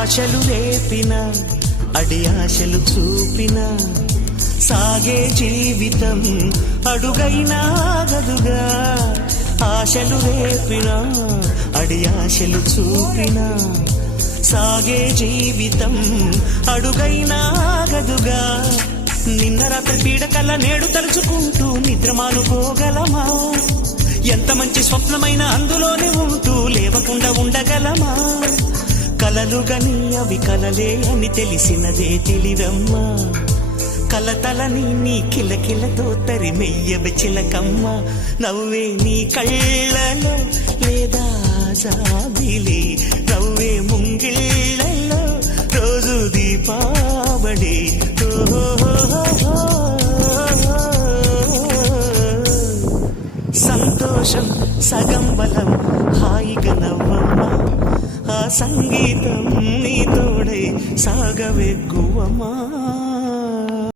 ఆశలు రేపిన అడి ఆశలు చూపిన సాగే జీవితం అడుగైనా ఆగదుగా. ఆశలు రేపిన అడి ఆశలు చూపిన సాగే జీవితం అడుగైనా ఆగదుగా. నిన్న రాత్రి పీడకల నేడు తలుచుకుంటూ నిద్ర మానుకోగలమా? ఎంత మంచి స్వప్నమైన అందులోనే ఉంటూ లేవకుండా ఉండగలమా? కలలు గని అవి కలలే అని తెలిసినదే తెలివమ్మా. కలతలని నీ కిలకిలతో తరిమెయ్యవి చిలకమ్మ. నవ్వే నీ కళ్ళలో లేదా జాబిలి, నవ్వే ముంగిళ్ళలో రోజు దీపావళి. సంతోషం సగం బలం హాయిగా నవ్వమ్మ. ఆ సంగీతం నీ తోడై సాగవెక్కువమ్మా.